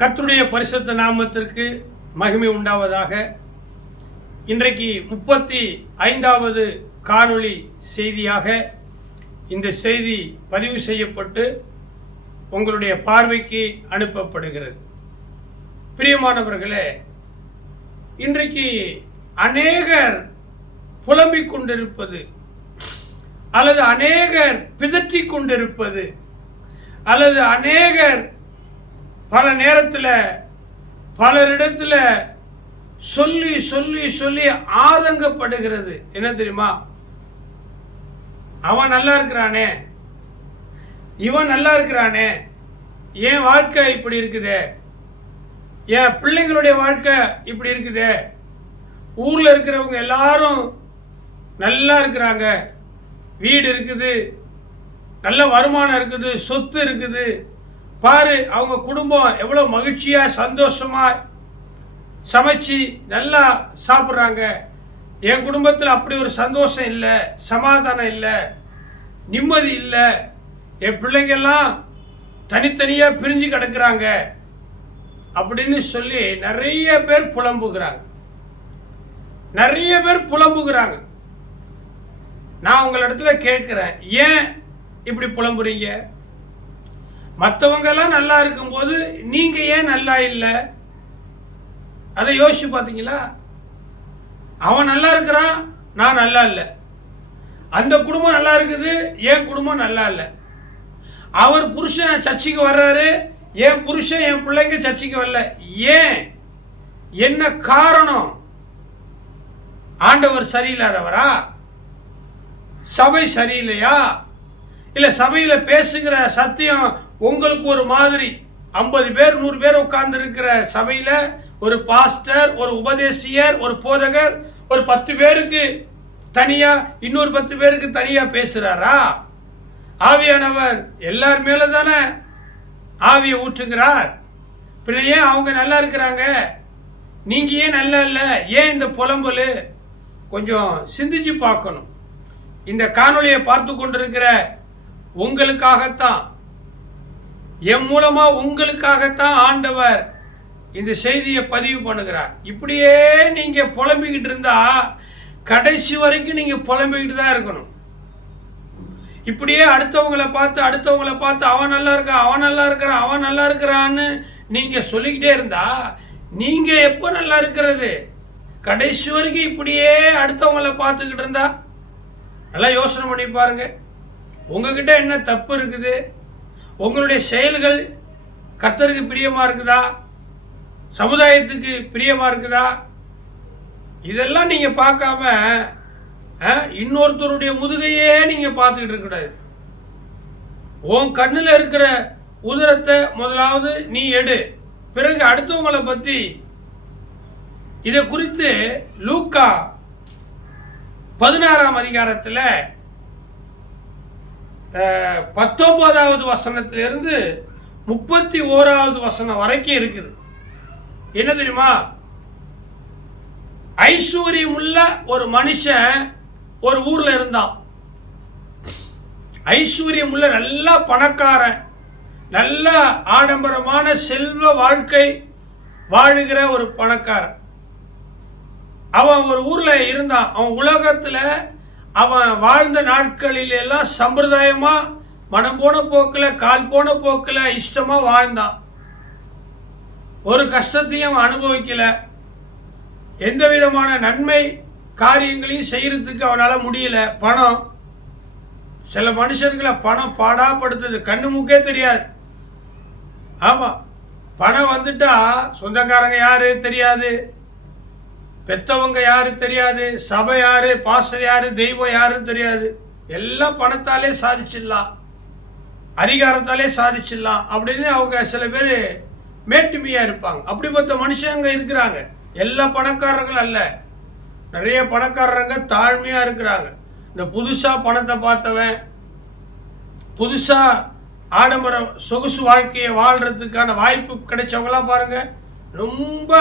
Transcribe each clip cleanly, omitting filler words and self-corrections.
கர்த்தருடைய பரிசுத்த நாமத்திற்கு மகிமை உண்டாவதாக. இன்றைக்கு 35வது காணொளி செய்தியாக இந்த செய்தி பதிவு செய்யப்பட்டு உங்களுடைய பார்வைக்கு அனுப்பப்படுகிறது. பிரியமானவர்களே, இன்றைக்கு அநேகர் புலம்பிக் கொண்டிருப்பது அல்லது அநேகர் பிதற்றிக் கொண்டிருப்பது அல்லது அநேகர் பல நேரத்தில் பலரிடத்தில் சொல்லி சொல்லி சொல்லி ஆதங்கப்படுகிறது. என்ன தெரியுமா? அவன் நல்லா இருக்கிறானே, இவன் நல்லா இருக்கிறானே, என் வாழ்க்கை இப்படி இருக்குதே, என் பிள்ளைங்களுடைய வாழ்க்கை இப்படி இருக்குதே, ஊரில் இருக்கிறவங்க எல்லாரும் நல்லா இருக்கிறாங்க, வீடு இருக்குது, நல்ல வருமானம் இருக்குது, சொத்து இருக்குது, பாரு அவங்க குடும்பம் எவ்வளோ மகிழ்ச்சியாக சந்தோஷமாக சமைச்சு நல்லா சாப்பிட்றாங்க, என் குடும்பத்தில் அப்படி ஒரு சந்தோஷம் இல்லை, சமாதானம் இல்லை, நிம்மதி இல்லை, என் பிள்ளைங்கெல்லாம் தனித்தனியாக பிரிஞ்சு கிடக்குறாங்க அப்படின்னு சொல்லி நிறைய பேர் புலம்புகிறாங்க. நிறைய பேர் புலம்புகிறாங்க. நான் உங்களிடத்துல கேட்குறேன், ஏன் இப்படி புலம்புறீங்க? மற்றவங்க எல்லாம் நல்லா இருக்கும்போது நீங்க ஏன் நல்லா இல்லை? அதை யோசிச்சு பார்த்தீங்களா? அவன் நல்லா இருக்கிறான், நான் நல்லா இல்லை. அந்த குடும்பம் நல்லா இருக்குது, என் குடும்பம் நல்லா இல்லை. அவர் புருஷன் சர்ச்சைக்கு வர்றாரு, என் புருஷன் என் பிள்ளைங்க சர்ச்சைக்கு வரல. ஏன்? என்ன காரணம்? ஆண்டவர் சரியில்லாதவரா? சபை சரியில்லையா? இல்ல சபையில பேசுகிற சத்தியம் உங்களுக்கு ஒரு மாதிரி 50 பேர் 100 பேர் உட்கார்ந்து இருக்கிற சபையில ஒரு பாஸ்டர், ஒரு உபதேசியர், ஒரு போதகர் ஒரு 10 பேருக்கு தனியா, இன்னொரு 10 பேருக்கு தனியா பேசுறாரா? ஆவியானவர் எல்லார் மேல தானே ஆவியை ஊற்றுகிறார். பின்ன ஏன் அவங்க நல்லா இருக்கிறாங்க, நீங்க ஏன் நல்லா இல்லை? ஏன் இந்த புலம்பல்? கொஞ்சம் சிந்திச்சு பார்க்கணும். இந்த காணொளியை பார்த்து கொண்டிருக்கிற உங்களுக்காகத்தான், என் மூலமா உங்களுக்காகத்தான் ஆண்டவர் இந்த செய்தியை பதிவு பண்ணுகிறார். இப்படியே நீங்க புலம்பிக்கிட்டு இருந்தா கடைசி வரைக்கும் நீங்க புலம்பிக்கிட்டு தான் இருக்கணும். இப்படியே அடுத்தவங்களை பார்த்து அவன் நல்லா இருக்கான், அவன் நல்லா இருக்கிறான், அவன் நல்லா இருக்கிறான்னு நீங்க சொல்லிக்கிட்டே இருந்தா நீங்க எப்போ நல்லா இருக்கிறது? கடைசி வரைக்கும் இப்படியே அடுத்தவங்களை பார்த்துக்கிட்டு இருந்தா நல்லா யோசனை பண்ணி பாருங்க. உங்ககிட்ட என்ன தப்பு இருக்குது? உங்களுடைய செயல்கள் கர்த்தருக்கு பிரியமா இருக்குதா? சமுதாயத்துக்கு பிரியமா இருக்குதா? இதெல்லாம் நீங்க பார்க்காம இன்னொருத்தருடைய முதுகையே நீங்க பார்த்துக்கிட்டு இருக்கக்கூடாது. உன் கண்ணில் இருக்கிற உதிரத்தை முதலாவது நீ எடு, பிறகு அடுத்தவங்களை பத்தி. இதை குறித்து லூக்கா 16ஆம் அதிகாரத்தில் 19வது வசனத்திலிருந்து 31வது வசனம் வரைக்கும் இருக்குது. என்ன தெரியுமா? ஐஸ்வர்யம் உள்ள ஒரு மனுஷன் ஒரு ஊர்ல இருந்தான். ஐஸ்வர்யம் உள்ள நல்ல பணக்காரன், நல்ல ஆடம்பரமான செல்வ வாழ்க்கை வாழுகிற ஒரு பணக்காரன். அவன் ஒரு ஊர்ல இருந்தான். அவன் உலகத்துல அவன் வாழ்ந்த நாட்களில் எல்லாம் சம்பிரதாயமா மனம் போன போக்கில், கால் போன போக்கில் இஷ்டமா வாழ்ந்தான். ஒரு கஷ்டத்தையும் அவன் அனுபவிக்கல. எந்த விதமான நன்மை காரியங்களையும் செய்யறதுக்கு அவனால் முடியல. பணம், சில மனுஷர்களை பணம் பாடாப்படுத்துது, கண்ணு மூக்கே தெரியாது. ஆமா, பணம் வந்துட்டா சொந்தக்காரங்க யாரு தெரியாது, பெத்தவங்க யாரு தெரியாது, சபை யாரு, பாஸ்டர் யாரு, தெய்வம் யாருன்னு தெரியாது. எல்லாம் பணத்தாலே சாதிச்சிடலாம். அதிகாரத்தாலே சாதிச்சிடலாம் அப்படின்னு அவங்க சில பேர் மேட்டுமையாக இருப்பாங்க. அப்படிப்பட்ட மனுஷங்க இருக்கிறாங்க. எல்லா பணக்காரர்களும் அல்ல, நிறைய பணக்காரங்க தாழ்மையாக இருக்கிறாங்க. இந்த புதுசாக பணத்தை பார்த்தவன், புதுசாக ஆடம்பர சொகுசு வாழ்க்கையை வாழ்கிறதுக்கான வாய்ப்பு கிடைச்சவங்களாம் பாருங்க, ரொம்ப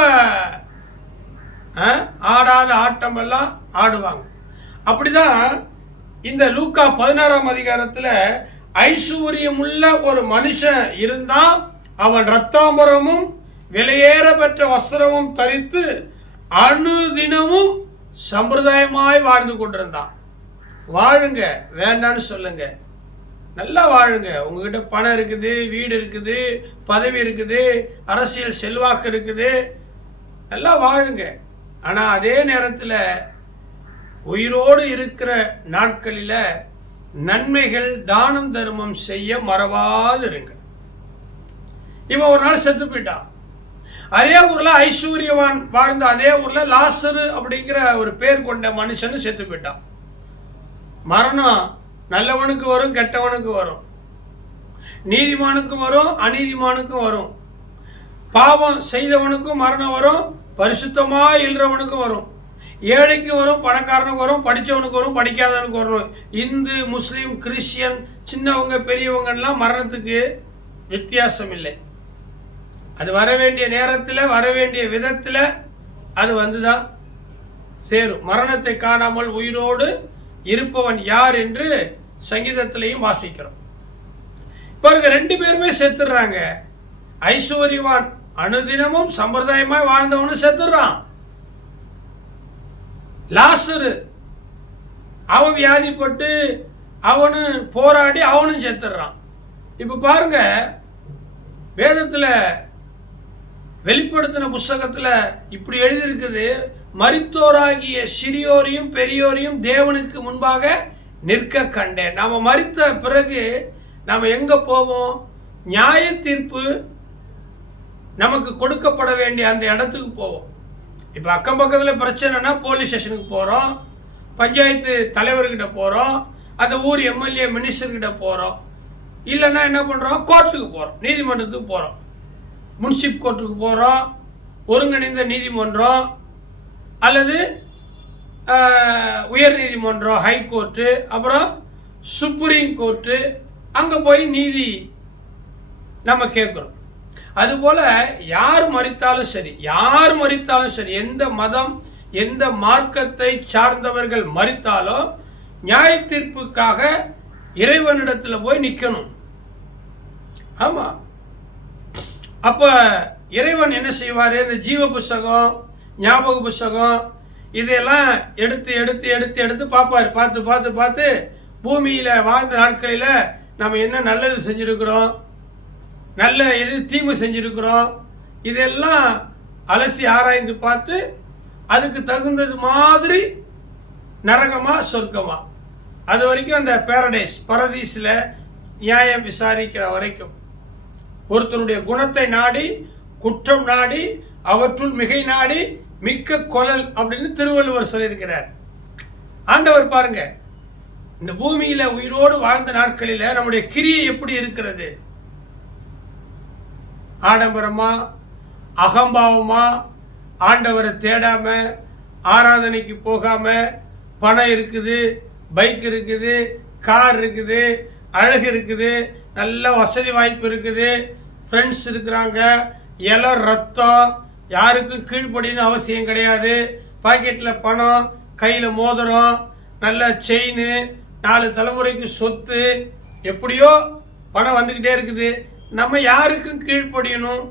ஆடாத ஆட்டமெல்லாம் ஆடுவாங்க. அப்படிதான் இந்த லூக்கா 16ஆம் அதிகாரத்தில் ஐஸ்வர்யமுள்ள ஒரு மனுஷன் இருந்தால் அவன் இரத்தாம்பரமும் விலையேற பெற்ற வஸ்திரமும் தரித்து அனுதினமும் சம்பிரதாயமாய் வாழ்ந்து கொண்டிருந்தான். வாழுங்க, வேண்டான்னு சொல்லுங்க, நல்லா வாழுங்க. உங்ககிட்ட பணம் இருக்குது, வீடு இருக்குது, பதவி இருக்குது, அரசியல் செல்வாக்கு இருக்குது, நல்லா வாழுங்க. ஆனால் அதே நேரத்தில் உயிரோடு இருக்கிற நாட்களில் நன்மைகள் தானம் தர்மம் செய்ய மறவாது இருங்க. இவன் ஒரு நாள் செத்து போயிட்டான். அதே ஊர்ல ஐஸ்வர்யவான் வாழ்ந்த அதே ஊர்ல லாசரு அப்படிங்கிற ஒரு பேர் கொண்ட மனுஷனு செத்து போயிட்டான். மரணம் நல்லவனுக்கு வரும், கெட்டவனுக்கு வரும், நீதிமானுக்கும் வரும், அநீதிமானுக்கும் வரும். பாவம் செய்தவனுக்கும் மரணம் வரும், பரிசுத்தமா இல்றவனுக்கும் வரும். ஏழைக்கு வரும், பணக்காரனுக்கு வரும், படித்தவனுக்கு வரும், படிக்காதவனுக்கு வரும். இந்து, முஸ்லீம், கிறிஸ்டியன், சின்னவங்க பெரியவங்கலாம் மரணத்துக்கு வித்தியாசம் இல்லை. அது வர வேண்டிய நேரத்தில், வர வேண்டிய விதத்தில் அது வந்துதான் சேரும். மரணத்தை காணாமல் உயிரோடு இருப்பவன் யார் என்று சங்கீதத்திலையும் வாசிக்கிறோம். பாருங்க, ரெண்டு பேருமே செத்துடுறாங்க. ஐஸ்வர்யவான் அனுதினமும் சம்பிரதாயமாய் வாழ்ந்தவனு செத்துடுறான். லாசரு அவன் வியாதிப்பட்டு அவனு போராடி அவனும் செத்துடுறான். இப்ப பாருங்க, வேதத்துல வெளிப்படுத்தின புஸ்தகத்துல இப்படி எழுதியிருக்குது, மரித்தோராகிய சிறியோரையும் பெரியோரையும் தேவனுக்கு முன்பாக நிற்க கண்டேன். நாம மரித்த பிறகு நாம எங்க போவோம்? நியாய தீர்ப்பு நமக்கு கொடுக்கப்பட வேண்டிய அந்த இடத்துக்கு போவோம். இப்போ அக்கம் பக்கத்தில் பிரச்சனைனா போலீஸ் ஸ்டேஷனுக்கு போகிறோம், பஞ்சாயத்து தலைவர்கிட்ட போகிறோம், அந்த ஊர் எம்எல்ஏ மினிஸ்டர்கிட்ட போகிறோம். இல்லைன்னா என்ன பண்ணுறோம்? கோர்ட்டுக்கு போகிறோம், நீதிமன்றத்துக்கு போகிறோம், முன்சிப் கோர்ட்டுக்கு போகிறோம், ஒருங்கிணைந்த நீதிமன்றம் அல்லது உயர் நீதிமன்றம், ஹைகோர்ட்டு, அப்புறம் சுப்ரீம் கோர்ட்டு, அங்கே போய் நீதி நம்ம கேட்குறோம். அதுபோல் யார் மரித்தாலும் சரி, யார் மரித்தாலும் சரி, எந்த மதம் எந்த மார்க்கத்தை சார்ந்தவர்கள் மரித்தாலும் நியாய தீர்ப்புக்காக இறைவனிடத்தில் போய் நிற்கணும். ஆமாம், அப்போ இறைவன் என்ன செய்வார்? இந்த ஜீவ புஸ்தகம், ஞாபக புஸ்தகம் இதையெல்லாம் எடுத்து எடுத்து எடுத்து எடுத்து பார்ப்பார். பார்த்து பார்த்து பார்த்து பூமியில் வாழ்ந்த நாட்களில் நம்ம என்ன நல்லது செஞ்சுருக்கிறோம், நல்ல எது தீமை செஞ்சுருக்கிறோம், இதெல்லாம் அலசி ஆராய்ந்து பார்த்து அதுக்கு தகுந்தது மாதிரி நரகமா சொர்க்கமா, அது வரைக்கும் அந்த பேரடைஸ் பரதீஸில் நியாயம் விசாரிக்கிற வரைக்கும் ஒருத்தனுடைய குணத்தை நாடி, குற்றம் நாடி, அவற்றுள் மிகை நாடி மிக்க கொலல் அப்படின்னு திருவள்ளுவர் சொல்லியிருக்கிறார். ஆண்டவர் பாருங்க, இந்த பூமியில உயிரோடு வாழ்ந்த நாட்களில் நம்முடைய கிரியை எப்படி இருக்கிறது? ஆடம்பரமா, அகம்பாவமா, ஆண்டவரை தேடாம, ஆராதனைக்கு போகாம, பணம் இருக்குது, பைக் இருக்குது, கார் இருக்குது, அழகு இருக்குது, நல்ல வசதி வாய்ப்பு இருக்குது, ஃப்ரெண்ட்ஸ் இருக்கிறாங்க, இளம் ரத்தம், யாருக்கும் கீழ்ப்படின்னு அவசியம் கிடையாது, பாக்கெட்டில் பணம், கையில் மோதிரம், நல்ல செயின், 4 தலைமுறைக்கு சொத்து, எப்படியோ பணம் வந்துக்கிட்டே இருக்குது. நம்ம யாருக்கும் கீழ்ப்படியணும்,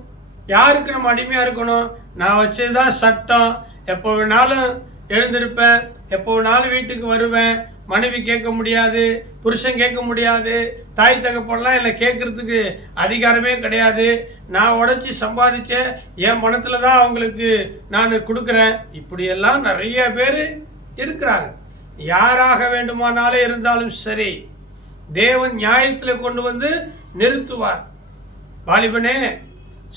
யாருக்கு நம்ம அடிமையாக இருக்கணும்? நான் வச்சதுதான் சட்டம், எப்போ வேணாலும் எழுந்திருப்பேன், எப்போ வேணாலும் வீட்டுக்கு வருவேன், மனைவி கேட்க முடியாது, புருஷன் கேட்க முடியாது, தாய் தகப்பெல்லாம் என்னை கேட்கறதுக்கு அதிகாரமே கிடையாது, நான் உழைச்சி சம்பாதிச்ச என் பணத்தில் தான் அவங்களுக்கு நான் கொடுக்குறேன். இப்படியெல்லாம் நிறைய பேர் இருக்கிறாங்க. யாராக வேண்டுமானாலே இருந்தாலும் சரி, தேவன் நியாயத்தில் கொண்டு வந்து நிறுத்துவார். வாலிபனே,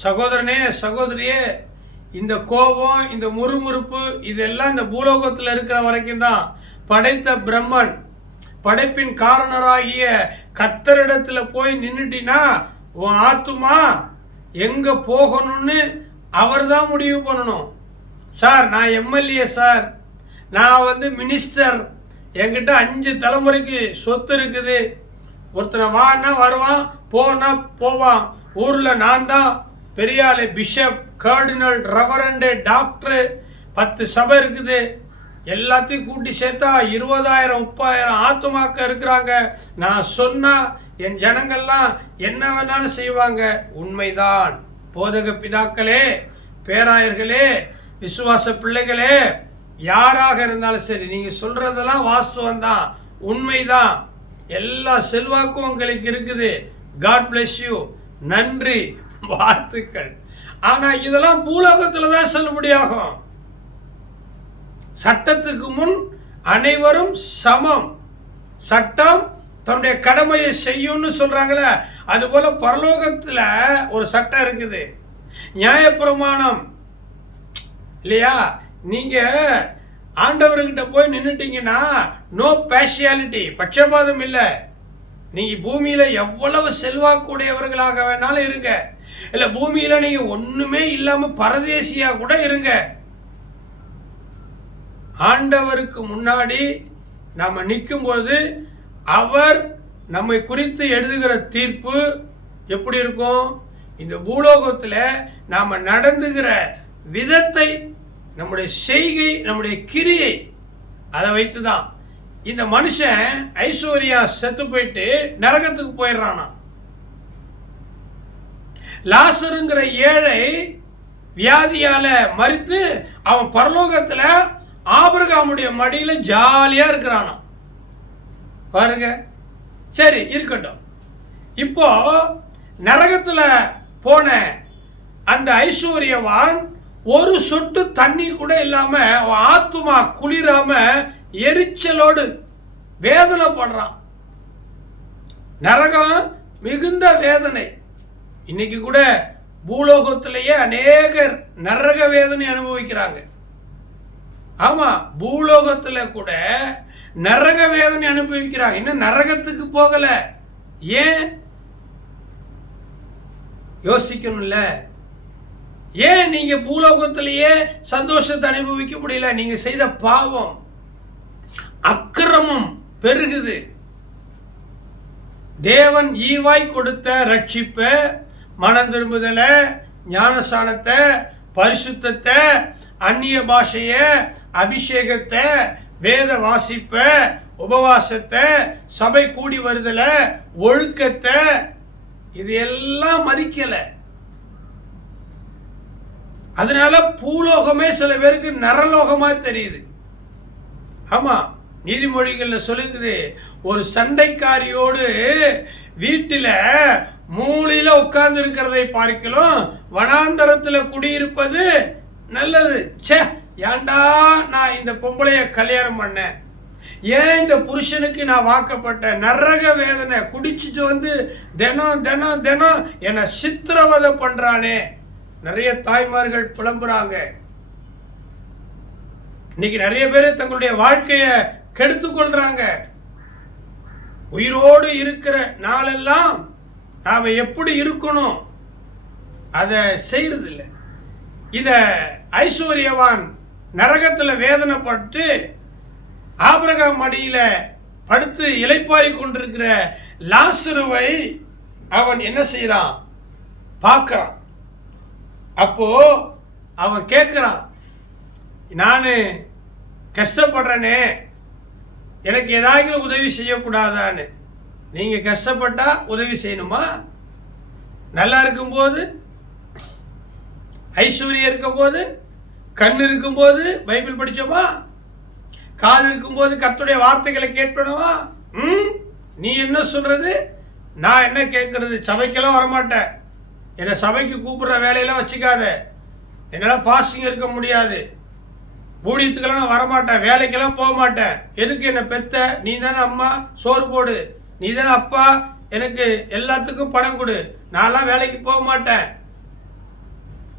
சகோதரனே, சகோதரியே, இந்த கோபம், இந்த முறுமுறுப்பு இதெல்லாம் இந்த பூலோகத்தில் இருக்கிற வரைக்கும் தான். படைத்த பிரம்மன் படைப்பின் காரணராகிய கர்த்தரிடத்துல போய் நின்னுட்டினா உன் ஆத்துமா எங்க போகணும்னு அவர் தான் முடிவு பண்ணணும். சார் நான் எம்எல்ஏ சார், நான் மினிஸ்டர், என்கிட்ட 5 தலைமுறைக்கு சொத்து இருக்குது, ஒருத்தனை வான்னா வருவான், போனா போவான், ஊரில் நான் தான் பெரியாளு, பிஷப், கார்டினல், ரெவரண்டு, டாக்டரு, 10 சபை இருக்குது, எல்லாத்தையும் கூட்டி சேர்த்தா 20,000 30,000 ஆத்துமாக்க இருக்கிறாங்க. நான் சொன்னா என் ஜனங்கள்லாம் என்ன வேணாலும் செய்வாங்க. உண்மைதான். போதக பிதாக்களே, பேராயர்களே, விசுவாச பிள்ளைகளே, யாராக இருந்தாலும் சரி, நீங்க சொல்றதெல்லாம் வாஸ்தவம் தான், உண்மைதான். எல்லா செல்வாக்கும் உங்களுக்கு இருக்குது. God bless you. நன்றி, வாழ்த்துக்கள். ஆனா இதெல்லாம் பூலோகத்துல தான் செல்லுபடியாகும். சட்டத்துக்கு முன் அனைவரும் சமம். சட்டம் தன்னுடைய கடமையை செய்யும்னு சொல்றாங்களே, அதுபோல பரலோகத்துல ஒரு சட்டம் இருக்குது, நியாயப்பிரமாணம் இல்லையா? நீங்க ஆண்டவர்கிட்ட போய் நின்னுட்டீங்கன்னா நோ பார்ஷியாலிட்டி, பட்சபாதம் இல்லை. நீங்க பூமியில எவ்வளவு செல்வாக்குடையவர்களாக வேணாலும் இருங்க, இல்ல பூமியில நீங்க ஒண்ணுமே இல்லாம பரதேசியா கூட இருங்க. ஆண்டவருக்கு முன்னாடி நாம நிற்கும்போது அவர் நம்மை குறித்து எழுதுகிற தீர்ப்பு எப்படி இருக்கும்? இந்த பூலோகத்தில் நாம நடந்துகிற விதத்தை, நம்முடைய செய்கை, நம்முடைய கிரியை, அதை வைத்துதான். இந்த மனுஷன் ஐஸ்வர்யா செத்து போயிட்டு நரகத்துக்கு போயிடுறானா. லாசருங்கிற ஏழை வியாதியால மரித்து அவன் பரலோகத்துல ஆபிரகாமுடைய மடியில ஜாலியா இருக்கிறானா பாருங்க. சரி இருக்கட்டும். இப்போ நரகத்துல போன அந்த ஐஸ்வர்யவான் ஒரு சொட்டு தண்ணி கூட இல்லாம ஆத்துமா குளிராம எரிச்சலோடு வேதனைப்படுறான். நரகம் மிகுந்த வேதனை. இன்னைக்கு கூட பூலோகத்திலேயே அநேகர் நரக வேதனை அனுபவிக்கிறாங்க. ஆமா, பூலோகத்துல கூட நரக வேதனை அனுபவிக்கிறாங்க. இன்னும் நரகத்துக்கு போகல. ஏன் யோசிக்கணும்ல? ஏன் நீங்க பூலோகத்திலேயே சந்தோஷத்தை அனுபவிக்க முடியல? நீங்க செய்த பாவம், அக்கிரமம் பெருகுது. தேவன் ஈவாய் கொடுத்த ரட்சிப்ப, மனம் திரும்புதல, ஞானஸ்தானத்தை, பரிசுத்தத்தை, அந்நிய பாஷைய, அபிஷேகத்தை, வேத வாசிப்ப, உபவாசத்தை, சபை கூடி வருதல, ஒழுக்கத்தை, இது எல்லாம் மதிக்கல. அதனால பூலோகமே சில பேருக்கு நரலோகமா தெரியுது. ஆமா, நீதிமொழிகள்ல சொல்லுது, ஒரு சண்டைக்காரியோடு வீட்டில மூலையில உட்கார்ந்து இருக்கிறதை பார்க்கலாம் வனாந்தரத்துல குடியிருப்பது நல்லது. சே, ஏண்டா நான் இந்த பொம்பளைய கல்யாணம் பண்ணேன், ஏன் இந்த புருஷனுக்கு நான் வாக்கப்பட்டேன்? நரக வேதனை. குடிச்சிட்டு தினம் தினம் தினம் என்னை சித்திரவதை பண்றானே. நிறைய தாய்மார்கள் புலம்புறாங்க. இன்னைக்கு நிறைய பேர் தங்களுடைய வாழ்க்கைய கெடுத்து கொள்றாங்க. உயிரோடு இருக்கிற நாளெல்லாம் நாம எப்படி இருக்கணும் அதை செய்யறது இல்லை. இந்த ஐஸ்வர்யவான் நரகத்துல வேதனைப்பட்டு ஆபிரகாம் மடியில படுத்து இளைப்பாரி கொண்டிருக்கிற லாசருவை அவன் என்ன செய்யறான்? பார்க்கிறான். அப்போ அவன் கேட்கிறான், நானு கஷ்டப்படுறேனே, எனக்கு ஏதாவது உதவி செய்யக்கூடாதான்னு. நீங்க கஷ்டப்பட்டா உதவி செய்யணுமா? நல்லா இருக்கும்போது, ஐஸ்வர்யம் இருக்கும்போது, கண் இருக்கும்போது பைபிள் படிச்சோமா? காது இருக்கும்போது கர்த்தருடைய வார்த்தைகளை கேட்பணுமா? நீ என்ன சொல்றது, நான் என்ன கேட்கறது? சபைக்கெல்லாம் வரமாட்டேன், என்னை சபைக்கு கூப்பிடுற வேலையெல்லாம் வச்சுக்காத, என்னால் ஃபாஸ்டிங் இருக்க முடியாது, ஊழியத்துக்கெல்லாம் நான் வரமாட்டேன், வேலைக்கெல்லாம் போக மாட்டேன். எதுக்கு என்னை பெத்த? நீ தானே அம்மா, சோறு போடு, நீ தானே அப்பா, எனக்கு எல்லாத்துக்கும் பணம் கொடு, நான்லாம் வேலைக்கு போக மாட்டேன்.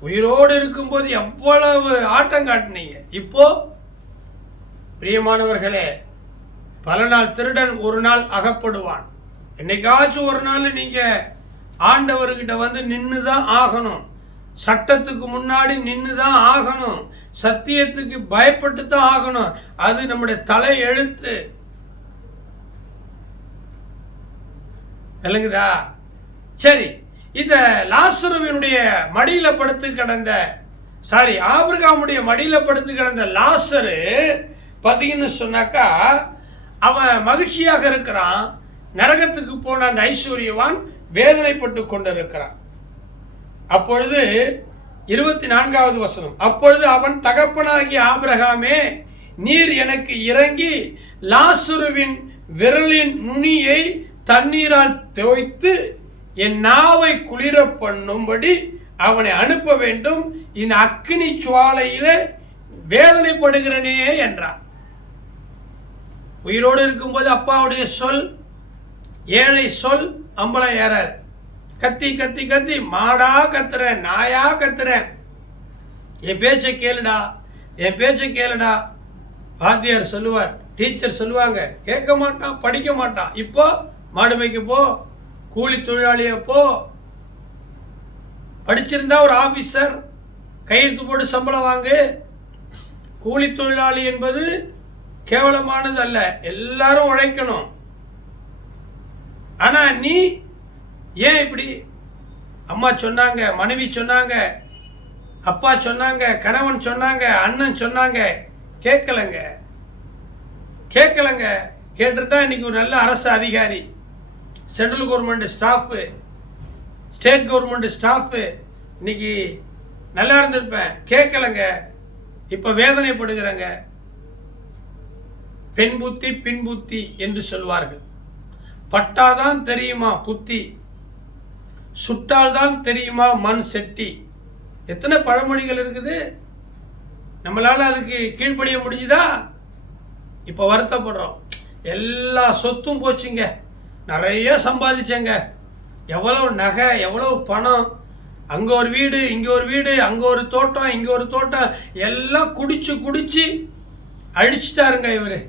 உயிரோடு இருக்கும்போது எவ்வளவு ஆட்டம் காட்டினீங்க. இப்போ பிரியமானவர்களே, பல நாள் திருடன் ஒரு நாள் அகப்படுவான். என்னைக்காச்சும் ஒரு நாள் நீங்க ஆண்டவர்கிட்ட வந்து நின்று தான் ஆகணும். சட்டத்துக்கு முன்னாடி நின்று தான் ஆகணும். சத்தியத்துக்கு பயப்பட்டு தான் ஆகணும். அது நம்முடைய தலை எழுத்து. விளங்குதா? சரி, இந்த லாசருவினுடைய மடியில படுத்து கிடந்த ஆபிரகாமுடைய மடியில படுத்து கிடந்த லாசரு பார்த்தீங்கன்னு சொன்னாக்கா அவன் மகிழ்ச்சியாக இருக்கிறான். நரகத்துக்கு போன அந்த ஐஸ்வர்யவான் வேதனைப்பட்டு கொண்டிருக்கிறான். அப்பொழுது 24வது வசனம், அப்பொழுது அவன், தகப்பனாகிய ஆபிரகாமே, நீர் எனக்கு இறங்கி லாசருவின் விரலின் நுனியை தண்ணீரால் தோய்த்து என் நாவை குளிர பண்ணும்படி அவனை அனுப்ப வேண்டும். இந்த அக்கினி சுவாலையில வேதனைப்படுகிறனே என்றான். உயிரோடு இருக்கும்போது அப்பாவுடைய சொல், ஏழை சொல் அம்பலம் ஏறாது. கத்தி கத்தி கத்தி மாடா கத்துறேன், நாயா கத்துறேன், என் பேச்சை கேளுடா, என் பேச்சை கேளுடா. வாத்தியார் சொல்லுவார், டீச்சர் சொல்லுவாங்க, கேட்க மாட்டான், படிக்க மாட்டான். இப்போ மாடு மேய்க்க போ, கூலி தொழிலாளிய போ, படிச்சிருந்தா ஒரு ஆபீசர் கையெழுத்து போட்டு சம்பளம் வாங்கு. கூலி தொழிலாளி என்பது கேவலமானது அல்ல, எல்லாரும் உழைக்கணும். ஆனா நீ ஏன் இப்படி? அம்மா சொன்னாங்க, மனைவி சொன்னாங்க, அப்பா சொன்னாங்க, கணவன் சொன்னாங்க, அண்ணன் சொன்னாங்க, கேட்கலங்க. கேட்டிருந்தா இன்னைக்கு ஒரு நல்ல அரசு அதிகாரி, central government staff, state government staff, இன்னைக்கு நல்லா இருந்திருப்பேன். கேட்கலங்க, இப்ப வேதனைப்படுகிறாங்க. பெண் புத்தி பின் புத்தி என்று சொல்வார்கள். பட்டாதான் தெரியுமா புத்தி, சுட்டால் தான் தெரியுமா மண் செட்டி. எத்தனை பழமொழிகள் இருக்குது. நம்மளால அதுக்கு கீழ்ப்படிய முடிஞ்சுதா? இப்ப வருத்தப்படுறோம். எல்லா சொத்தும் போச்சுங்க, நிறைய சம்பாதிச்சேங்க, எவ்வளவு நகை, எவ்வளவு பணம், அங்க ஒரு வீடு, இங்க ஒரு வீடு, அங்க ஒரு தோட்டம், இங்க ஒரு தோட்டம், எல்லாம் குடிச்சு குடிச்சு அழிச்சிட்டாருங்க இவரு.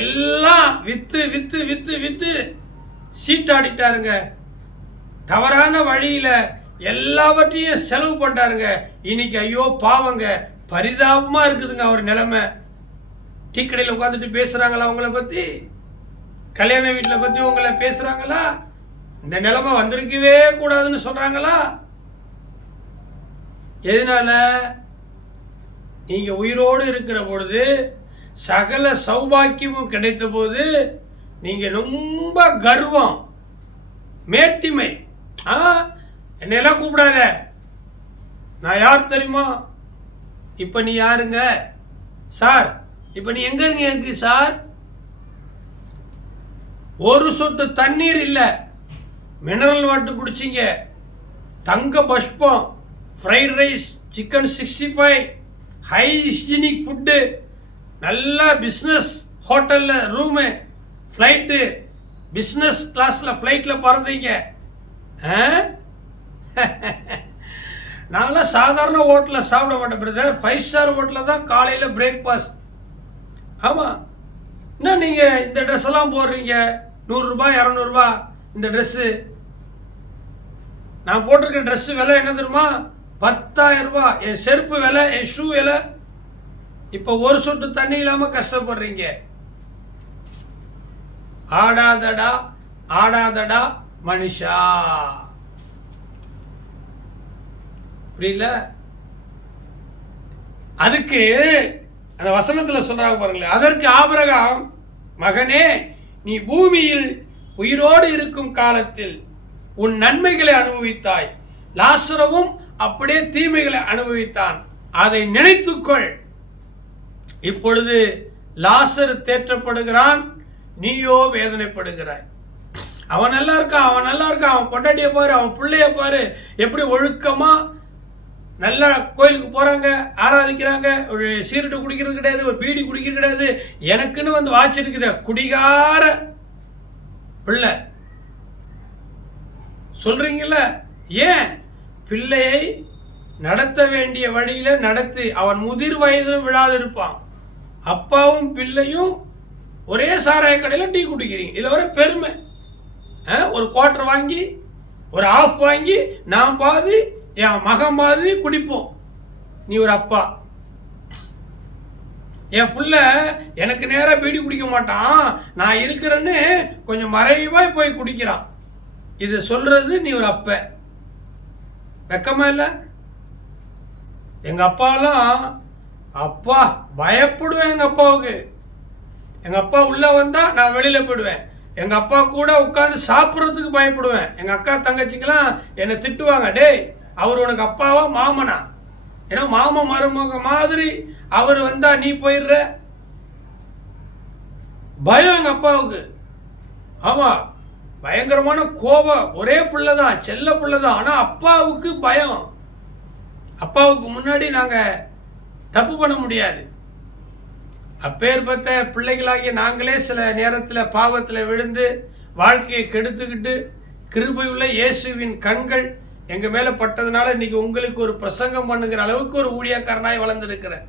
எல்லாம் வித்து வித்து வித்து வித்து சீட்டாடிட்டாருங்க. தவறான வழியில எல்லாவற்றையும் செலவு பண்ணாருங்க. இன்னைக்கு ஐயோ பாவங்க, பரிதாபமா இருக்குதுங்க அவர் நிலைமை. டீ கடையில் உட்காந்துட்டு பேசுறாங்களா உங்களை பத்தி? கல்யாண வீட்டில் பத்தி உங்களை பேசுறாங்களா? இந்த நிலைமை வந்திருக்கவே கூடாதுன்னு சொல்றாங்களா? எதனால? நீங்க உயிரோடு இருக்கிற பொழுது, சகல சௌபாக்கியமும் கிடைத்த போது நீங்க ரொம்ப கர்வம், மேட்டிமை. என்னெல்லாம் கூப்பிடாத, நான் யார் தெரியுமா? இப்ப நீ யாருங்க சார்? இப்ப நீ எங்க இருக்கு சார்? ஒரு சொட்டு தண்ணீர் இல்ல, மினரல் வாட்டர் குடிச்சிங்க, தங்க பஷ்பம், fried rice, chicken 65, hygienic food, நல்ல பிஸ்னஸ் ஹோட்டல்ல ரூமு, ஃப்ளைட்டு, பிஸ்னஸ் கிளாஸ்ல ஃப்ளைட்ல பறந்தீங்க. நான்லாம் சாதாரண ஹோட்டலில் சாப்பிட மாட்டேன் பிரதர், 5 ஸ்டார் ஹோட்டலில் தான் காலையில் பிரேக்ஃபாஸ்ட். ஆமாம், என்ன நீங்கள் இந்த ட்ரெஸ் எல்லாம் போடுறீங்க, 100 ரூபாய் 200 ரூபாய் இந்த ட்ரெஸ்ஸு. நான் போட்டிருக்க ட்ரெஸ்ஸு விலை என்ன தெரியுமா? 10,000 ரூபாய். என் செருப்பு விலை, என் ஷூ விலை. இப்போ ஒரு சொட்டு தண்ணி இல்லாமல் கஷ்டப்படுறீங்க. ஆடாதடா ஆடாதடா மனுஷா. புரியல? அதுக்கு அந்த வசனத்தில் சொல்றாங்க பாருங்களேன். அதற்கு ஆபிரகாம், மகனே, நீ பூமியில் உயிரோடு இருக்கும் காலத்தில் உன் நன்மைகளை அனுபவித்தாய், லாசருவும் அப்படியே தீமைகளை அனுபவித்தான், அதை நினைத்துக்கொள். இப்பொழுது லாசரு தேற்றப்படுகிறான், நீயோ வேதனைப்படுகிறாய். அவன் நல்லா இருக்கான், அவன் நல்லா இருக்கான், அவன் பொண்டாட்டிய பாரு, அவன் பிள்ளைய பாரு, எப்படி ஒழுக்கமா நல்லா கோயிலுக்கு போறாங்க, ஆராதிக்கிறாங்க, ஒரு சீரட்டு குடிக்கிறது கிடையாது, ஒரு பீடி குடிக்கிறது கிடையாது, எனக்குன்னு வந்து வாட்ச் இருக்குது. குடிகார பிள்ளை சொல்றீங்கல்ல, ஏன்? பிள்ளையை நடத்த வேண்டிய வழியில நடத்தி அவன் முதிர் வயதிலும் விழாது இருப்பான். அப்பாவும் பிள்ளையும் ஒரே சாராய கடையில் டீ குடிக்கிறீங்க. இதில் வர பெருமை. ஒரு குவார்டர் வாங்கி ஒரு ஆஃப் வாங்கி நான் பாதி என் மகன் பாதி குடிப்போம். நீ ஒரு அப்பா. என் புள்ள எனக்கு நேராக பீடி குடிக்க மாட்டான், நான் இருக்கிறேன்னு கொஞ்சம் மறைவாய் போய் குடிக்கிறான். இது சொல்றது நீ ஒரு அப்ப. வெக்கமா இல்லை? எங்க அப்பாலாம் அப்பா பயப்படுவேன். எங்க அப்பாவுக்கு எங்க அப்பா உள்ள வந்தா நான் வெளியில போயிடுவேன். எங்க அப்பா கூட உட்காந்து சாப்பிட்றதுக்கு பயப்படுவேன். எங்க அக்கா தங்கச்சிக்கெல்லாம் என்னை திட்டுவாங்க, டேய் அவர் உனக்கு அப்பாவா மாமனா? ஏன்னா மாமன் மருமக மாதிரி அவர் வந்தா நீ போயிடுற. பயம் எங்க அப்பாவுக்கு. ஆமா, பயங்கரமான கோபம். ஒரே பிள்ளை தான், செல்ல பிள்ளை தான். ஆனா அப்பாவுக்கு பயம். அப்பாவுக்கு முன்னாடி நாங்க தப்பு பண்ண முடியாது. அப்பேற்பட்ட பிள்ளைகளாகிய நாங்களே சில நேரத்தில் பாவத்தில் விழுந்து வாழ்க்கையை கெடுத்துக்கிட்டு கிருபையுள்ள இயேசுவின் கண்கள் எங்க மேல பட்டதுனால இன்னைக்கு உங்களுக்கு ஒரு பிரசங்கம் பண்ணுகிற அளவுக்கு ஒரு ஊழியக்காரனாய் வளர்ந்துருக்கிறேன்.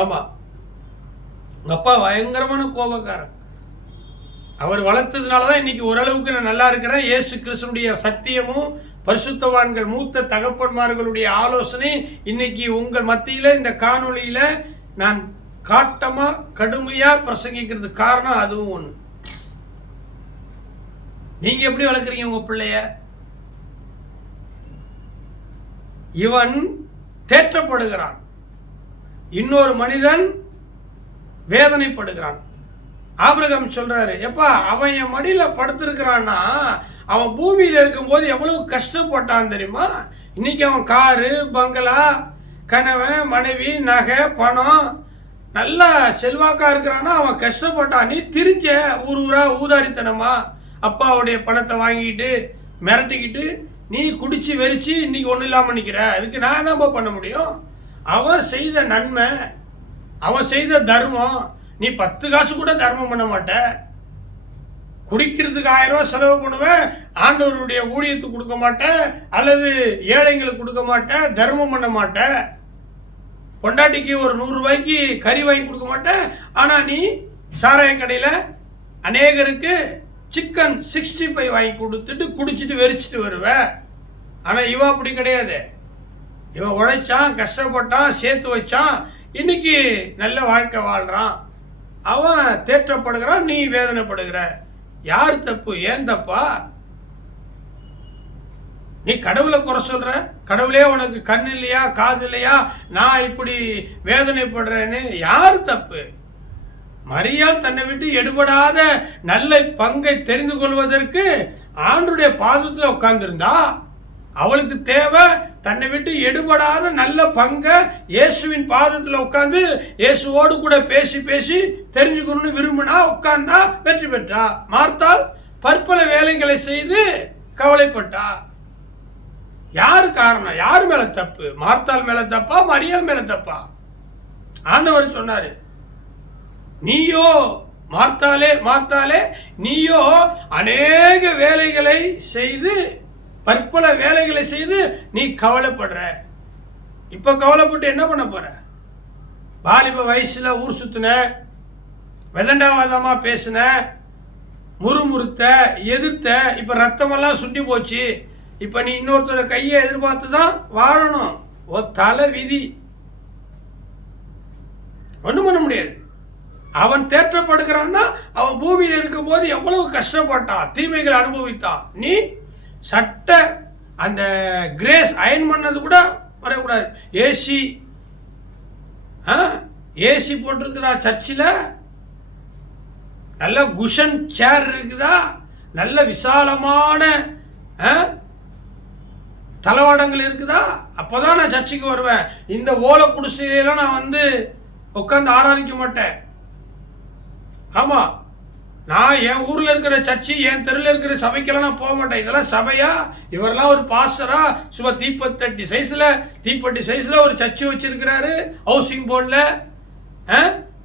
ஆமா, உங்க அப்பா பயங்கரமான கோபக்காரன். அவர் வளர்த்ததுனாலதான் இன்னைக்கு ஓரளவுக்கு நான் நல்லா இருக்கிறேன். இயேசு கிறிஸ்துனுடைய சத்தியமும் பரிசுத்தவான்கள் மூத்த தகப்பன்மார்களுடைய ஆலோசனை இன்னைக்கு உங்கள் மத்தியில இந்த காணொளியில நான் காட்டமா கடுமையா பிரசங்கிக்கிறதுக்கு காரணம் அதுவும் ஒண்ணு. நீங்க எப்படி வளர்க்குறீங்க உங்க பிள்ளைய? இவன் தேற்றப்படுகிறான், இன்னொரு மனிதன் வேதனைப்படுகிறான். ஆபிரகாம் சொல்றாரு, எப்பா அவன் என் மடியில படுத்திருக்கிறான்னா அவன் பூமியில இருக்கும்போது எவ்வளவு கஷ்டப்பட்டான் தெரியுமா? இன்னைக்கு அவன் காரு பங்களா கணவன் மனைவி நகை பணம் நல்லா செல்வாக்கா இருக்கிறான்னா அவன் கஷ்டப்பட்டான். நீ திரிஞ்ச ஊரா ஊதாரித்தனமா அப்பாவுடைய பணத்தை வாங்கிட்டு மிரட்டிக்கிட்டு நீ குடிச்சு வெறிச்சு இன்னைக்கு ஒன்றும் இல்லாமல் நிற்கிற. அதுக்கு நான் என்னப்பா பண்ண முடியும்? அவன் செய்த நன்மை, அவன் செய்த தர்மம். நீ 10 காசு கூட தர்மம் பண்ண மாட்ட. குடிக்கிறதுக்கு 1000 ரூபாய் செலவு பண்ணுவேன், ஆண்டவருடைய ஊழியத்துக்கு கொடுக்க மாட்டேன், அல்லது ஏழைங்களுக்கு கொடுக்க மாட்டேன், தர்மம் பண்ண மாட்டேன். பொண்டாட்டிக்கு ஒரு 100 ரூபாய்க்கு கறி வாங்கி கொடுக்க மாட்டேன். ஆனால் நீ சாராய கடையில் அநேகருக்கு சிக்கன் 65 வாங்கி கொடுத்துட்டு குடிச்சிட்டு வெறிச்சிட்டு வருவேன். ஆனால் இவன் அப்படி கிடையாது. இவன் உழைச்சான், கஷ்டப்பட்டான், சேர்த்து வச்சான், இன்னைக்கு நல்ல வாழ்க்கை வாழ்றான். அவன் தேற்றப்படுகிறான், நீ வேதனைப்படுகிற. யார் தப்பு? ஏன் தப்பா? நீ கடவுளை குறை சொல்ற. கடவுளே உனக்கு கண் இல்லையா, காது இல்லையா, நான் இப்படி வேதனைப்படுறேன்னு. யார் தப்பு? மரியாள் தன்னை விட்டு எடுபடாத நல்ல பங்கை தெரிந்து கொள்வதற்கு ஆண்டுடைய பாதத்தில் உட்கார்ந்திருந்தா. அவளுக்கு தேவை தன்னை விட்டு எடுபடாத நல்ல பங்கை இயேசுவின் பாதத்தில் உட்கார்ந்து இயேசுவோடு கூட பேசி பேசி தெரிஞ்சுக்கணும்னு விரும்பினா உட்கார்ந்தா வெற்றி பெற்றா. மார்த்தாள் பற்பல வேலைகளை செய்து கவலைப்பட்டா. யாரு காரணம்? யார் மேல தப்பு? மார்த்தாள் மேல தப்பா, மரியாள் மேல தப்பா? ஆண்டவர் சொன்னாரு, நீயோ மார்த்தாலே மார்த்தாலே நீயோ அநேக வேலைகளை செய்து பற்பல வேலைகளை செய்து நீ கவலைப்படுற. இப்ப கவலைப்பட்டு என்ன பண்ண போற? வாலிப வயசுல ஊர் சுத்தின, வெதண்டாவாதமா பேசின, முறுமுறுத்த, எதிர்த்த, இப்ப ரத்தமெல்லாம் சுண்டி போச்சு. இப்ப நீ இன்னொருத்தர கையை எதிர்பார்த்து தான் வாழணும். தலை விதி, ஒண்ணும் பண்ண முடியாது. அவன் தேற்றப்படுகிறான்னா அவன் பூமியில் இருக்கும் போது எவ்வளவு கஷ்டப்பட்டான், தீமைகளை அனுபவித்தான். நீ சட்ட அந்த கிரேஸ் அயன் பண்ணது கூட வரக்கூடாது. ஏசி போட்டிருக்குதா சர்ச்சில்? நல்ல குஷன் சேர் இருக்குதா? நல்ல விசாலமான தளவாடங்கள் இருக்குதா? அப்போதான் நான் சர்ச்சுக்கு வருவேன். இந்த ஓலை குடிசையிலாம் நான் வந்து உட்காந்து ஆராதிக்க மாட்டேன். ஆமா, நான் என் ஊர்ல இருக்கிற சர்ச்சு, என் தெருவில் இருக்கிற சபைக்கெல்லாம் நான் போக மாட்டேன். இதெல்லாம் சபையா? இவரெல்லாம் ஒரு பாஸ்டரா? சும்மா தீப்பெட்டி சைஸ்ல ஒரு சர்ச்சு வச்சிருக்கிறாரு ஹவுசிங் போர்டில்.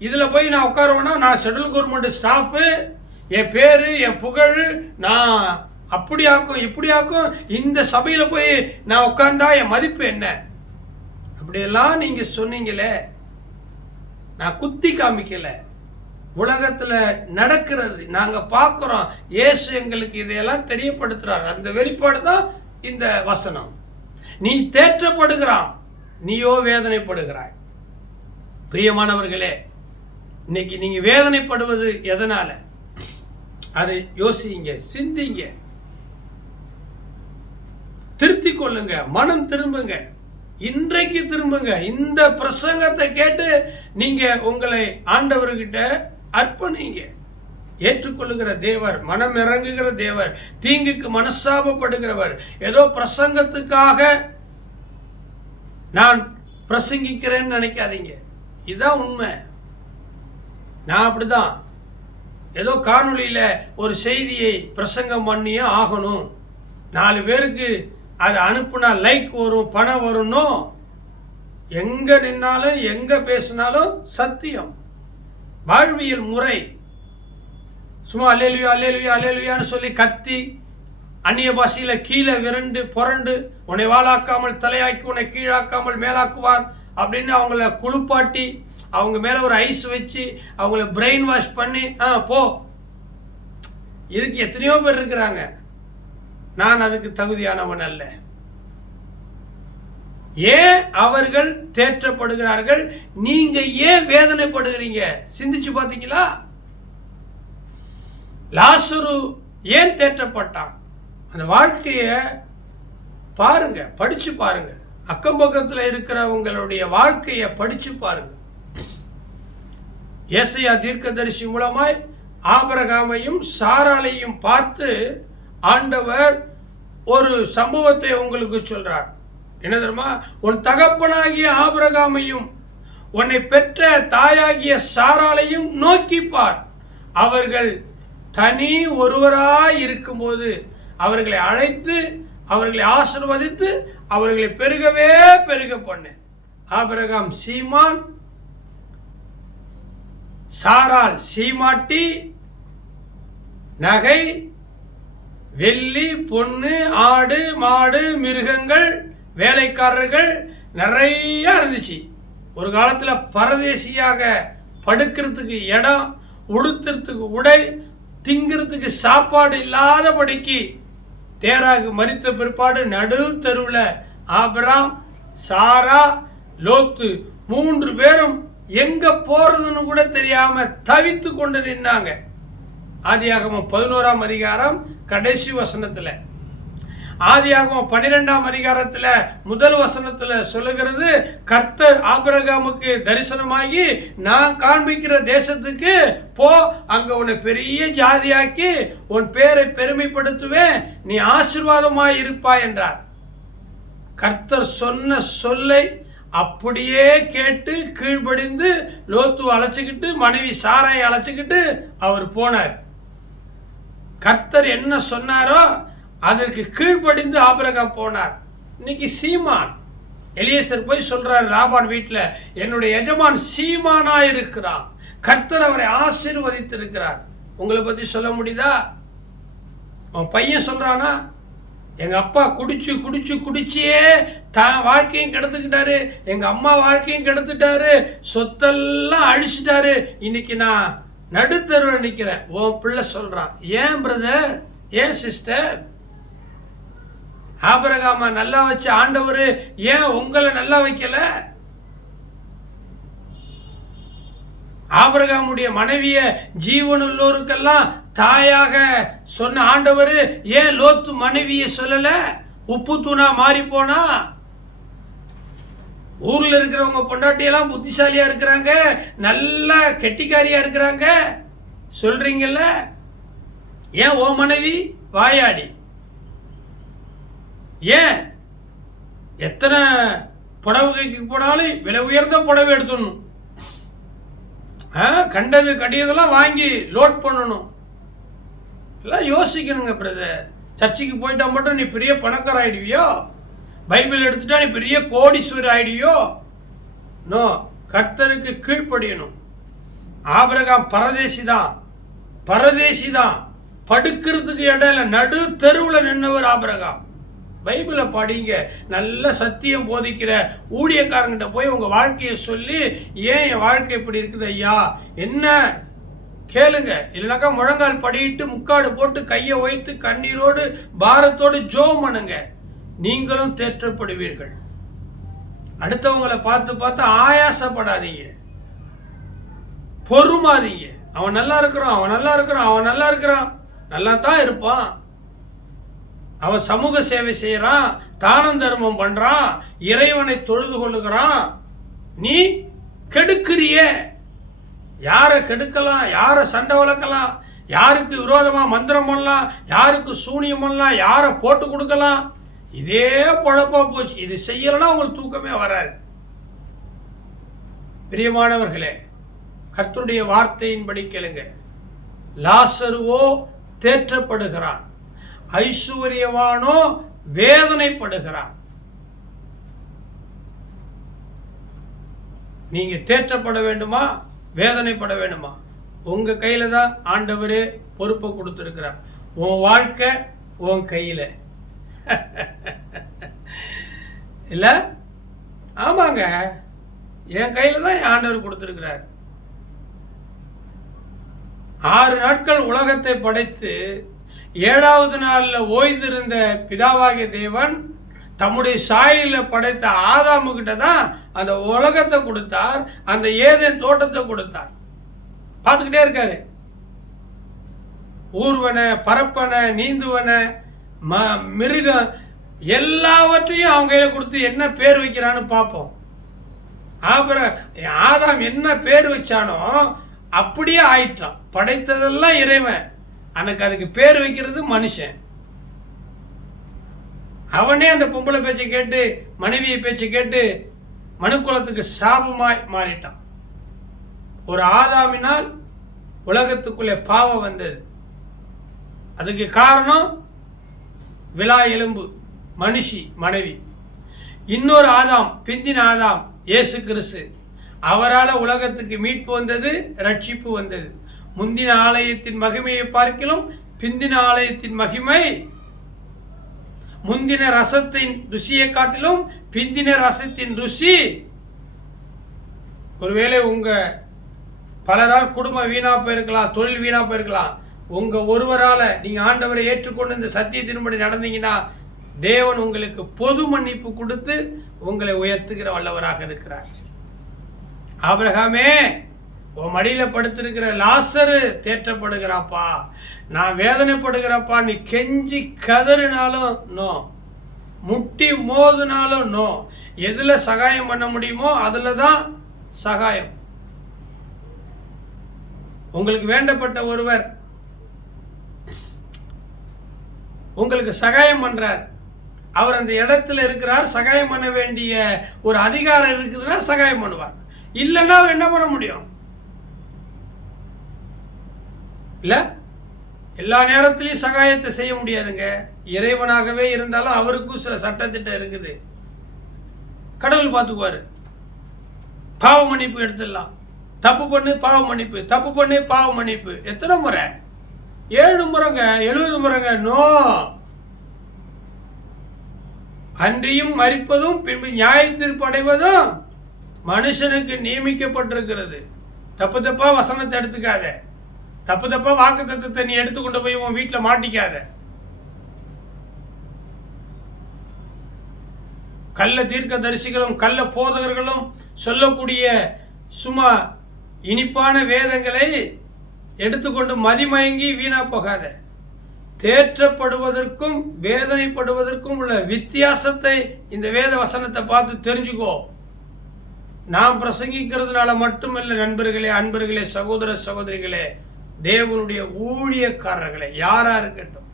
இதுல போய் நான் உட்காருவேன்னா நான் ஷெட்யூல் கவர்மெண்ட் ஸ்டாஃபு, என் பேரு என் புகழ் நான் அப்படி ஆக்கும் இப்படி ஆக்கும். இந்த சபையில போய் நான் உட்கார்ந்தா என் மதிப்பு என்ன? அப்படியெல்லாம் நீங்க சொன்னீங்களே, நான் குத்தி காமிக்கல. உலகத்துல நடக்கிறது நாங்க பார்க்கிறோம். இயேசு எங்களுக்கு இதையெல்லாம் தெரியப்படுத்துறார். அந்த வெளிப்பாடு தான் இந்த வசனம். நீ தேற்றப்படுகிறான், நீயோ வேதனைப்படுகிறாய். பிரியமானவர்களே, இன்னைக்கு நீங்க வேதனைப்படுவது எதனால? அதை யோசிங்க, சிந்திங்க, திருத்திக் கொள்ளுங்க, மனம் திரும்புங்க, இன்றைக்கு திரும்புங்க. இந்த பிரசங்கத்தை கேட்டு நீங்க உங்களை ஆண்டவர்கிட்ட அர்ப்பணிங்க. ஏற்றுக்கொள்ளுகிற தேவர், மனம் இறங்குகிற தேவர், தீங்குக்கு மனஸ்தாபப்படுகிறவர். ஏதோ பிரசங்கத்துக்காக நான் பிரசங்கிக்கிறேன்னு நினைக்காதீங்க. இதுதான் உண்மை. நான் அப்படிதான். ஏதோ காணொளியில ஒரு செய்தியை பிரசங்கம் பண்ணியே ஆகணும், 4 பேருக்கு அதை அனுப்புனா லைக் வரும், பணம் வரும்னோ. எங்க நின்னாலும் எங்க பேசினாலும் சத்தியம், வாழ்வியல் முறை. சும்மா அல்லேலுயா அல்லேலுயா அல்லேலுயான்னு சொல்லி கத்தி அந்நிய பாஷையில கீழே விரண்டு புரண்டு, உன்னை வாளாக்காமல் தலையாக்கி உன்னை கீழாக்காமல் மேலாக்குவார் அப்படின்னு அவங்கள குளிப்பாட்டி அவங்க மேல ஒரு ஐஸ் வச்சு அவங்கள பிரெயின் வாஷ் பண்ணி போ. இதுக்கு எத்தனையோ பேர் இருக்கிறாங்க. நான் அதுக்கு தகுதியானவன் அல்ல. ஏன் அவர்கள் தேற்றப்படுகிறார்கள்? நீங்க ஏன் வேதனைப்படுகிறீங்க? சிந்திச்சு பார்த்தீங்களா? லாசரு ஏன் தேற்றப்பட்டான்? அந்த வாழ்க்கைய பாருங்க, படிச்சு பாருங்க. அக்கம் பக்கத்தில் இருக்கிறவங்களுடைய வாழ்க்கையை படிச்சு பாருங்க. ஏசாயா தீர்க்கதரிசி மூலமாய் ஆபிரகாமையும் சாராளையும் பார்த்து ஆண்டவர் ஒரு சம்பவத்தை உங்களுக்கு சொல்றார். என்ன தெரியுமா? உன் தகப்பனாகிய ஆபிரகாமையும் உன்னை பெற்ற தாயாகிய சாராளையும் நோக்கிப்பார். அவர்கள் தனி ஒருவராய் இருக்கும்போது அவர்களை அழைத்து அவர்களை ஆசீர்வதித்து அவர்களை பெருகவே பெருக பண்ணு. ஆபிரகாம் சீமான், சாராள் சீமாட்டி, நகை வெள்ளி பொண்ணு ஆடு மாடு மிருகங்கள் வேலைக்காரர்கள் நிறைய இருந்துச்சு. ஒரு காலத்துல பரதேசியாக படுக்கிறதுக்கு இடம், உடுத்துறதுக்கு உடை, திங்கிறதுக்கு சாப்பாடு இல்லாதபடிக்கு தேராகு மரித்த பிற்பாடு நடு தெருவில் ஆபிராம், சாரா, லோத்து 3 பேரும் எங்க போறதுன்னு கூட தெரியாம தவித்து கொண்டு நின்னாங்க. ஆதியாகமம் 11ஆம் அதிகாரம் கடைசி வசனத்துல, ஆதியாகமம் 12ஆம் அதிகாரத்துல முதல் வசனத்துல சொல்லுகிறது, கர்த்தர் ஆபிரகாமுக்கு தரிசனமாகி நான் காண்பிக்கிற தேசத்துக்கு போ, அங்க உன்னை பெரிய ஜாதியாக்கி உன் பேரை பெருமைப்படுத்துவேன், நீ ஆசீர்வாதமாய் இருப்பாய் என்றார். கர்த்தர் சொன்ன சொல்லை அப்படியே கேட்டு கீழ்ப்படிந்து லோத்து அழைச்சிக்கிட்டு மனைவி சாராயை அழைச்சிக்கிட்டு அவர் போனார். கர்த்தர் என்ன சொன்னாரோ அதற்கு கீழ்ப்படிந்து ஆபிரகாம் போனார். இன்னைக்கு சீமான் எலியேசர் போய் சொல்றார் லாபான் வீட்டில், என்னுடைய எஜமான் சீமானா இருக்கிறான், கர்த்தர் அவரை ஆசீர்வதித்திருக்கிறார். உங்களை பத்தி சொல்ல முடியுதா? அவன் பையன் சொல்றானா, எங்க அப்பா குடிச்சு குடிச்சு குடிச்சியே தான் வாழ்க்கையும் கெடுத்துக்கிட்டாரு, எங்க அம்மா வாழ்க்கையும் கெடுத்துட்டாரு, சொத்தெல்லாம் அழிச்சிட்டாரு, இன்னைக்கு நான் நடுத்தருவில் நிக்கிறேன். உன் பிள்ளை சொல்றான். ஏன் பிரதர், ஏன் சிஸ்டர்? ஆபிரகாம நல்லா வச்ச ஆண்டவர் ஏன் உங்களை நல்லா வைக்கல? ஆபிரகாமுடைய மனைவிய ஜீவனுள்ளோருக்கெல்லாம் தாயாக சொன்ன ஆண்டவர் ஏன் லோத்து மனைவிய சொல்லல? உப்பு தூணா மாறி போனா? ஊர்ல இருக்கிறவங்க பொண்டாட்டியெல்லாம் புத்திசாலியா இருக்கிறாங்க, நல்ல கெட்டிக்காரியா இருக்கிறாங்க சொல்றீங்கல்ல, ஏன் ஓ மனைவி வாயாடி? ஏன் எத்தனை புடவைக்கு போனாலும் விலை உயர்ந்த புடவை எடுத்துடணும், கண்டது கடியதெல்லாம் வாங்கி லோட் பண்ணணும். எல்லாம் யோசிக்கணுங்க பிரதர். சர்ச்சுக்கு போயிட்டா மட்டும் நீ பெரிய பணக்கார ஆயிடுவியோ? பைபிள் எடுத்துட்டா நீ பெரிய கோடீஸ்வரர் ஆயிடுவியோ? நோ, கர்த்தருக்கு கீழ்ப்படியணும். ஆபிரகாம் பரதேசி தான், படுக்கிறதுக்கு இடம் இல்லை, நடு தெருவில் நின்னவர் ஆபிரகாம். பைபிளை படிங்க, நல்ல சத்தியம் போதிக்கிற ஊழியக்காரங்கிட்ட போய் உங்க வாழ்க்கையை சொல்லி, ஏன் என் வாழ்க்கை இப்படி இருக்குது ஐயா, என்ன கேளுங்க. இல்லைனாக்கா முழங்கால் படியிட்டு முக்காடு போட்டு கையை வைத்து கண்ணீரோடு பாரத்தோடு ஜெபம் பண்ணுங்க. நீங்களும் தேற்றப்படுவீர்கள். அடுத்தவங்களை பார்த்து பார்த்து ஆயாசப்படாதீங்க, பொறுமாதீங்க. அவன் நல்லா இருக்கிறான், அவன் நல்லா இருக்கிறான், அவன் நல்லா இருக்கிறான், நல்லா தான் இருப்பான். அவன் சமூக சேவை செய்யறான், தானம் தர்மம் பண்றான், இறைவனை தொழுது கொள்ளுகிறான். நீ கெடுக்கிறிய. யாரை கெடுக்கலாம், யாரை சண்டை வளர்க்கலாம், யாருக்கு விரோதமா மந்திரம் பண்ணலாம், யாருக்கு சூனியம் பண்ணலாம், யாரை போட்டு கொடுக்கலாம். இதே பொழப்பா போச்சு. இது செய்யலன்னா உங்களுக்கு தூக்கமே வராது. பிரியமானவர்களே, கர்த்தருடைய வார்த்தையின்படி கேளுங்க. லாசருவோ தேற்றப்படுகிறான், ஐசுவரியவானோ வேதனைப்படுகிறான். நீங்க தேற்றப்பட வேண்டுமா, வேதனைப்பட வேண்டுமா? உங்க கையில தான் ஆண்டவரே பொறுப்பை கொடுத்திருக்கிறார். உன் வாழ்க்கை உன் கையில இல்ல? ஆமாங்க, என் கையில தான் என் ஆண்டவர் கொடுத்திருக்கிறார். 6 நாட்கள் உலகத்தை படைத்து 7வது நாள்ல ஓய்ந்திருந்த பிதாவாகிய தேவன் தம்முடைய சாயலில படைத்த ஆதாமு கிட்ட தான் அந்த உலகத்தை கொடுத்தார், அந்த ஏதேன் தோட்டத்தை கொடுத்தார். பார்த்துக்கிட்டே இருக்காரு. ஊர்வன, பரப்பன, நீந்துவன, மிருகம் எல்லாவற்றையும் அவங்க கையில கொடுத்து என்ன பேர் வைக்கிறான்னு பார்ப்போம். அப்புறம் ஆதாம் என்ன பேர் வச்சானோ அப்படியே ஆயிட்டான். படைத்ததெல்லாம் இறைவன், அதுக்கு பேர் வைக்கிறது மனுஷன். அவனே அந்த பொம்பளை பேச்சை கேட்டு, மனைவியை பேச்சை கேட்டு மனுக்குலத்துக்கு சாபமாய் மாறிட்டான். ஒரு ஆதாமினால் உலகத்துக்குள்ளே பாவம் வந்தது. அதுக்கு காரணம் விலா எலும்பு மனுஷி மனைவி. இன்னொரு ஆதாம், பிந்தின ஆதாம் இயேசு கிறிஸ்து. அவரால் உலகத்துக்கு மீட்பு வந்தது, ரட்சிப்பு வந்தது. முந்தின ஆலயத்தின் மகிமையை பார்க்கிலும் பிந்தின ஆலயத்தின் மகிமை, முந்தின ரசத்தின் ருசியை காட்டிலும் பிந்தின ரசத்தின் ருசி. ஒருவேளை உங்க பலரால் குடும்பம் வீணா போயிருக்கலாம், தொழில் வீணா போயிருக்கலாம். உங்க ஒருவரால நீங்க ஆண்டவரை ஏற்றுக்கொண்டு இந்த சத்தியத்தின்படி நடந்தீங்கன்னா தேவன் உங்களுக்கு பொது மன்னிப்பு கொடுத்து உங்களை உயர்த்துகிற வல்லவராக இருக்கிறார். ஆபிரகாமே, உன் மடியில படுத்திருக்கிற லாசரு தேற்றப்படுகிறாப்பா, நான் வேதனைப்படுகிறப்பா. நீ கெஞ்சி கதறினாலும் நோ, முட்டி மோதினாலும் நோ. எதுல சகாயம் பண்ண முடியுமோ அதுல தான் சகாயம். உங்களுக்கு வேண்டப்பட்ட ஒருவர் உங்களுக்கு சகாயம் பண்றார், அவர் அந்த இடத்துல இருக்கிறார், சகாயம் பண்ண வேண்டிய ஒரு அதிகாரம் இருக்குதுன்னா சகாயம் பண்ணுவார். இல்லைன்னா அவர் என்ன பண்ண முடியும்? இல்ல, எல்லா நேரத்திலையும் சகாயத்தை செய்ய முடியாதுங்க. இறைவனாகவே இருந்தாலும் அவருக்கும் சில சட்டத்திட்டம் இருக்குது. கடவுள் பார்த்துக்குவாரு. பாவ மன்னிப்பு எடுத்துடலாம். தப்பு பண்ணு பாவ மன்னிப்பு, தப்பு பண்ணு பாவ மன்னிப்பு. எத்தனை முறை? 7 முறைங்க, 70 முறைங்க. நோ. அன்றியும் மரிப்பதும் பின்பு நியாய தீர்ப்பு அடைவதும் மனுஷனுக்கு நியமிக்கப்பட்டிருக்கிறது. தப்பு தப்பா வசனத்தை எடுத்துக்காத, தப்பு தப்பா வாக்கு தத்துவத்தை நீ எடுத்துக்கொண்டு போய் உன் வீட்டில் மாட்டிக்காத. கள்ள தீர்க்க தரிசிகளும் கள்ள போதகர்களும் சொல்லக்கூடிய சும்மா இனிப்பான வேதங்களை எடுத்துக்கொண்டு மதிமயங்கி வீணா போகாத. தேற்றப்படுவதற்கும் வேதனைப்படுவதற்கும் உள்ள வித்தியாசத்தை இந்த வேத வசனத்தை பார்த்து தெரிஞ்சுக்கோ. நாம் பிரசங்கிக்கிறதுனால மட்டுமல்ல நண்பர்களே, அன்பர்களே, சகோதர சகோதரிகளே, தேவனுடைய ஊழியக்காரர்களே யாரா இருக்கட்டும்,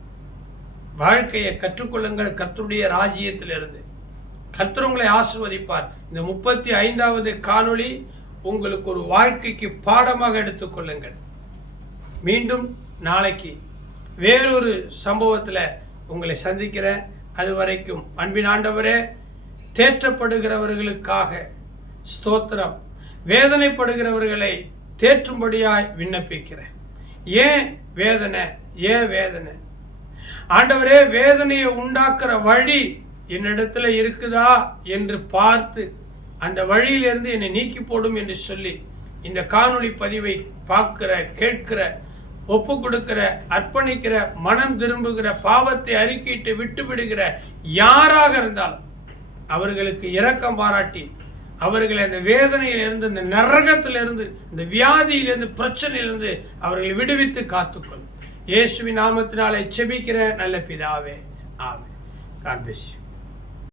வாழ்க்கையை கற்றுக்கொள்ளுங்கள் கர்த்தருடைய ராஜ்யத்திலிருந்து. கர்த்தர் உங்களை ஆசீர்வதிப்பார். இந்த 35வது காணொளி உங்களுக்கு ஒரு வாழ்க்கைக்கு பாடமாக எடுத்துக்கொள்ளுங்கள். மீண்டும் நாளைக்கு வேறொரு சம்பவத்தில் உங்களை சந்திக்கிறேன். அது வரைக்கும் அன்பின் ஆண்டவரே, தேற்றப்படுகிறவர்களுக்காக ஸ்தோத்திரம். வேதனைப்படுகிறவர்களை தேற்றும்படியாய் விண்ணப்பிக்கிறேன். ஏன் வேதனை? ஏன் வேதனை? ஆண்டவரே, வேதனையை உண்டாக்குற வழி என்னிடத்துல இருக்குதா என்று பார்த்து அந்த வழியிலிருந்து என்னை நீக்கி போடும் என்று சொல்லி இந்த காணொளி பதிவை பார்க்கிற, கேட்கிற, ஒப்பு கொடுக்கிற, அர்ப்பணிக்கிற, மனம் திரும்புகிற, பாவத்தை அறிக்கையிட்டு விட்டு விடுகிற யாராக இருந்தாலும் அவர்களுக்கு இரக்கம் பாராட்டி அவர்களை அந்த வேதனையிலிருந்து, இந்த நரகத்திலிருந்து, இந்த வியாதியிலிருந்து, பிரச்சனையிலிருந்து அவர்களை விடுவித்து காத்துக்கொள்ளும். இயேசுவின் நாமத்தினாலே ஜெபிக்கிற நல்ல பிதாவே, ஆமென். God bless you.